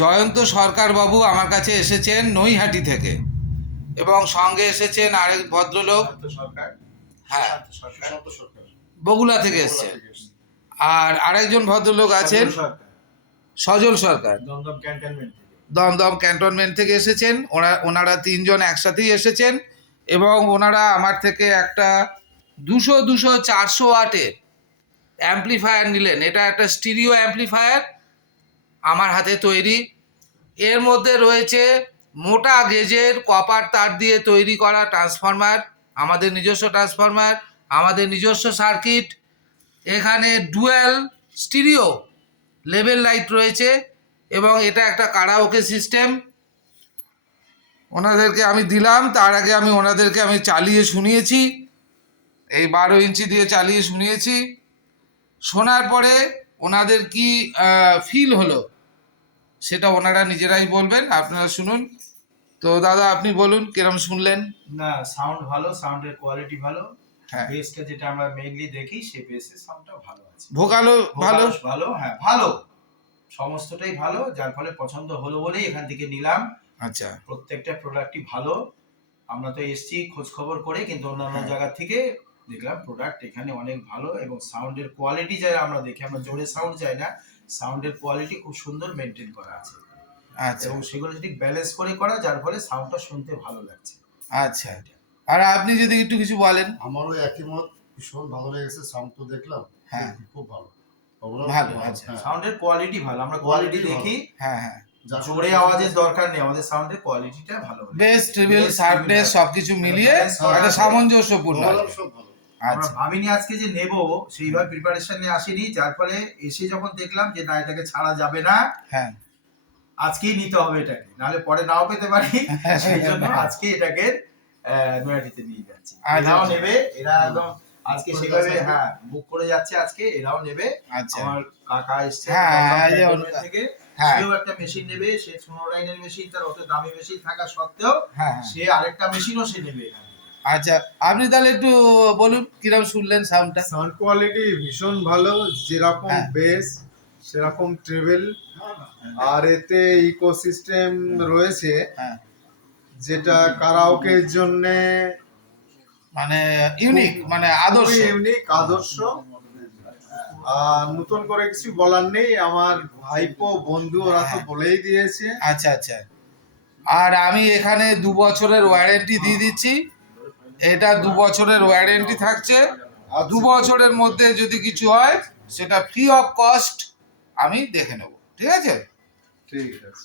জয়ন্ত সরকার বাবু আমার কাছে এসেছেন নৈহাটি থেকে, এবং সঙ্গে এসেছেন আরেক ভদ্রলোক, হ্যাঁ বগুড়া থেকে এসেছেন, আর আরেকজন ভদ্রলোক আছেন সজল সরকার দমদম ক্যান্টনমেন্ট থেকে এসেছেন। ওনারা তিনজন একসাথেই এসেছেন এবং ওনারা আমার থেকে একটা 200-400 ওয়াটের অ্যাম্পলিফায়ার নিলেন। এটা একটা স্টিরিও অ্যাম্পলিফায়ার আমার হাতে তৈরি। এর মধ্যে রয়েছে মোটা গেজের কপার তার দিয়ে তৈরি করা ট্রান্সফরমার, আমাদের নিজস্ব ট্রান্সফরমার, আমাদের নিজস্ব সার্কিট। এখানে ডুয়েল স্টিরিও লেভেল লাইট রয়েছে এবং এটা একটা কারাওকে সিস্টেম। ওনাদেরকে আমি দিলাম, তার আগে আমি ওনাদেরকে চালিয়ে শুনিয়েছি, এই 12 ইঞ্চি দিয়ে চালিয়ে শুনিয়েছি। শোনার পরে ওনাদের কি ফিল হলো সেটা ওনারা নিজেরাই বলবেন, আপনারা শুনুন। তো দাদা আপনি বলুন কিরম শুনলেন? না, সাউন্ড ভালো, সাউন্ডের কোয়ালিটি ভালো। হ্যাঁ, বেসটা যেটা আমরা মেইনলি দেখি সেই বেসের সাউন্ডটা ভালো আছে। ভোকালও ভালো ভালো, হ্যাঁ ভালো, সমস্তটাই ভালো, যার ফলে পছন্দ হলো বলেই এখান থেকে নিলাম। আচ্ছা, প্রত্যেকটা প্রোডাক্টই ভালো। আমরা তো এসছি খোঁজ খবর করে, কিন্তু অন্যান্য জায়গা থেকে দেখলাম প্রোডাক্ট এখানে অনেক ভালো, এবং সাউন্ডের কোয়ালিটি যাই আমরা দেখি, আমরা জোরে সাউন্ড চাই না, সাউন্ডের কোয়ালিটি খুব সুন্দর মেনটেন করা আছে। আচ্ছা, এবং সেগুলো যদি ব্যালেন্স করে করা, যার ফলে সাউন্ডটা শুনতে ভালো লাগছে। আচ্ছা, আর আপনি যদি একটু কিছু বলেন। আমারও একই মত, ভীষণ ভালো লেগেছে। সাউন্ড তো দেখলাম, হ্যাঁ খুব ভালো ভালো। আচ্ছা, সাউন্ডের কোয়ালিটি ভালো, আমরা কোয়ালিটি দেখি। হ্যাঁ হ্যাঁ, জোরে আওয়াজের দরকার নেই, আমাদের সাউন্ডের কোয়ালিটিটা ভালো, বেস ট্রিবল শার্পনেস সবকিছু মিলিয়ে একটা সামঞ্জস্যপূর্ণ। আমরা ভাবিনি আজকে যে নেব, সেইভাবে প্রিপারেশন নিয়ে আসিনি, যার ফলে এসে যখন দেখলাম যে না, এটাকে ছাড়া যাবে না, হ্যাঁ আজকেই নিতে হবে এটাকে, নাহলে পরে নাও পেতে পারি। সেই জন্য আজকে এটাকে নয়াটিতে নিয়ে যাচ্ছি। এরাও নেবে, এরা একদম আজকে সেভাবে হ্যাঁ বুক করে যাচ্ছে, আজকে এরাও নেবে। আমার কাকা এসছে থেকে, সেও একটা মেশিন নেবে, সে সোনোরাইনের মেশিন, তার অত দামি মেশিন থাকা সত্ত্বেও সে আরেকটা মেশিনও সে নেবে। আচ্ছা, আপনি তাহলে একটু বলুন কিরকম শুনলেন সাউন্ডটা? সাউন্ড কোয়ালিটি ভীষণ ভালো, যেরকম বেস সেরকম ট্রেভেল, আর এতে ইকোসিস্টেম রয়েছে যেটা কারাওকের জন্য মানে ইউনিক, মানে আদর্শ, আদর্শ। আর নতুন করে কিছু বলার নেই, আমার ভাইপো বন্ধু ওরা তো বলেই দিয়েছে। আচ্ছা আচ্ছা, আর আমি এখানে 2 বছরের ওয়ারেন্টি দিয়ে দিচ্ছি। এটা 2 বছরের ওয়ারেন্টি থাকছে, 2 বছরের মধ্যে যদি কিছু হয় সেটা ফ্রি অফ কস্ট আমি দেখে নেব। ঠিক আছে? ঠিক আছে।